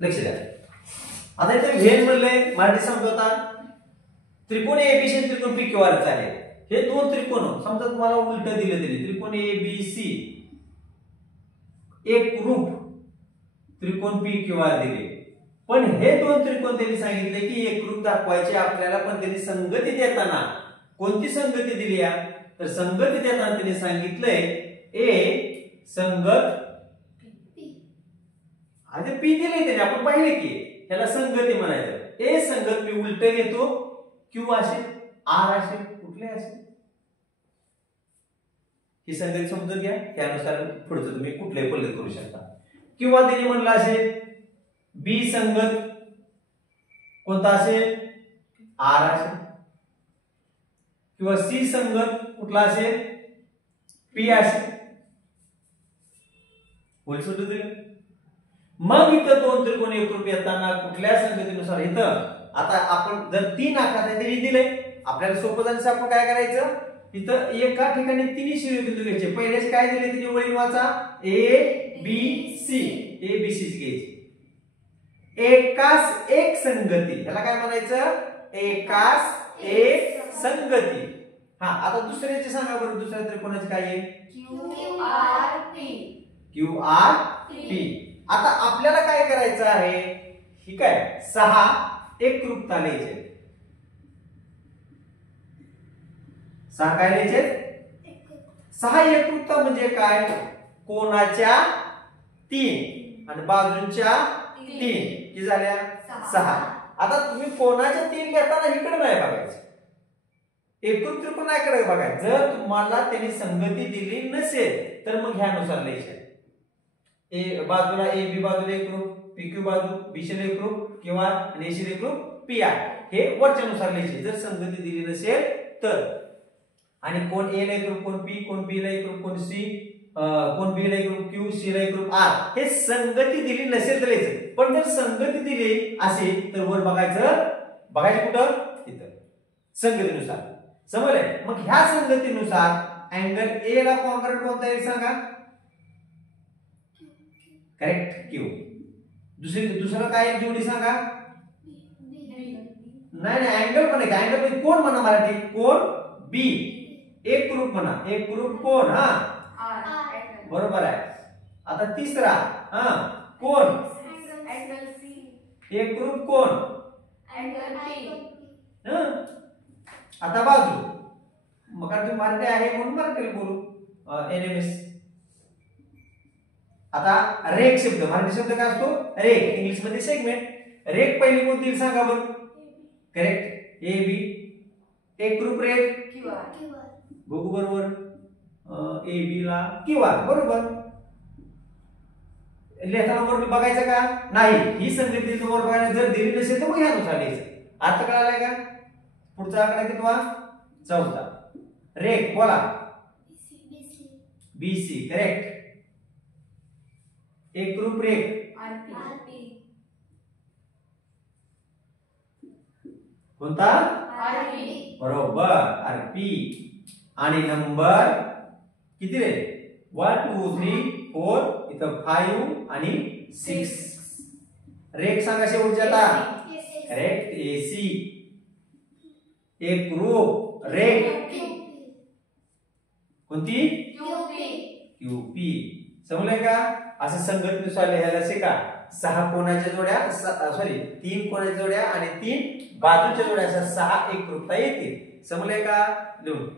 लक्ष द्या. आता इथे व्हेन म्हणले मराठी समजवता त्रिकोण एबीसी त्रिकोण पीक्यूआर आहे. हे दोन त्रिकोण समजा तुम्हाला उलट दिले तरी त्रिकोण एबीसी एक रूप त्रिकोण पीक्यूआर दिले, पण हे दोन त्रिकोण त्यांनी सांगितले की एकरूप दाखवायचे आपल्याला, पण त्यांनी संगती देताना कोणती संगती दिली आहे तर संगती देताना त्यांनी सांगितलंय ए संगत आधी पी दिले त्याने आपण पाहिले की त्याला संगती म्हणायचं. ए संगत पी उलट घेतो क्यू असेल आर असेल कुठले असेल ही संगती समजून घ्या. त्यानुसार पुढचं तुम्ही कुठले पल्ले करू शकता. किंवा त्यांनी म्हणलं असेल बी संगत कोणता असेल आर असेल, किंवा सी संगत कुठला असेल पी असेल. बोल सुरू दिलं. मग इथं दोन त्रिकोण एकरूप येताना कुठल्या संगतीनुसार इथं आता आपण जर तीन आकार तरी दिले आपल्याला सोपं जाण्यासाठी आपण काय करायचं इथं एका ठिकाणी तिन्ही शिरोबिंदू घ्यायचे. पहिलेच काय दिले तिने वळीन वाचा A B C A B C घ्यायची. एकास एक संगती याला काय म्हणायचं एकास एक संगती. हा आता दुसऱ्याचे सांगा बरं दुसऱ्या त्रिकोणाचे काय आहे क्यू आर पी. आता आपल्याला काय करायचं आहे ठीक आहे सहा एकरूपता लिहायचे. सहा काय लिहायचे सहा एकरूपता म्हणजे काय कोणाच्या तीन आणि बाजूंच्या तीन किती झाल्या सहा. आता तुम्ही कोणाच्या तीन घेताना इकडे नाही बघायचं एकरूप त्रिकोणाकडे बघायचं. जर तुम्हाला त्यांनी संगती दिली नसेल तर मग ह्यानुसार लिहायचे. ए बाजूला ए बी बाजूला एकरूप पी क्यू बाजू बी शी एकरूप किंवा ए शी एकरूप पी आर हे वरच्यानुसार लिहायचे जर संगती दिली नसेल तर. आणि कोण ए ला एकरूप कोण पी कोण बी ला एकरूप कोण सी कोण बी ला एकरूप क्यू सी ला एकरूप आर हे संगती दिली नसेल तर लिहायचं. पण जर संगती दिली असेल तर वर बघायचं कुठं इथं संगतीनुसार समजलंय. मग ह्या संगतीनुसार अँगल ए ला कॉन्ग्रॅट कोणता येईल सांगा करेक्ट क्यू. दुसरं काय जोडी सांगा नाही अँगल पण आहे अँगल कोण म्हणा मराठी कोण बी एकरूप म्हणा एकरूप कोण हा बरोबर आहे. आता तिसरा हा कोण एकरूप कोण आता बाजू मग तुम्ही मराठी आहे म्हणून मराठीला बोलू एनएमएस. आता रेख शब्द मराठी शब्द काय असतो रेख इंग्लिश मध्ये सेगमेंट. रेख पहिली कोणती सांगा बरं करेक्ट ए बी एकरूप रेख बघू बरोबर ए बी ला किंवा बरोबर लिहिताना वर बघायचं का नाही ही संगती वर बघायला जर दिली नसेल तर मग ह्यानुसार लिहायचं. अर्थ कळालाय का. पुढचा आकडा कितवा चौथा. रेख बोला बी सी करेक्ट. एकरूप रेख कोणता बरोबर आरपी. आणि नंबर किती रे 1 2 3 4 इथं 5 आणि 6. रेख सांगा शेवटची आता करेक्ट एसी. एकरूप रेख कोणती क्यूपी. समजलंय का. असं संगतीनुसार लिहायला शिका. सहा कोणाच्या जोड्या सॉरी तीन कोणाच्या जोड्या आणि तीन बाजूच्या जोड्या अशा सहा एकरूपता येतील. समजलंय का लिहून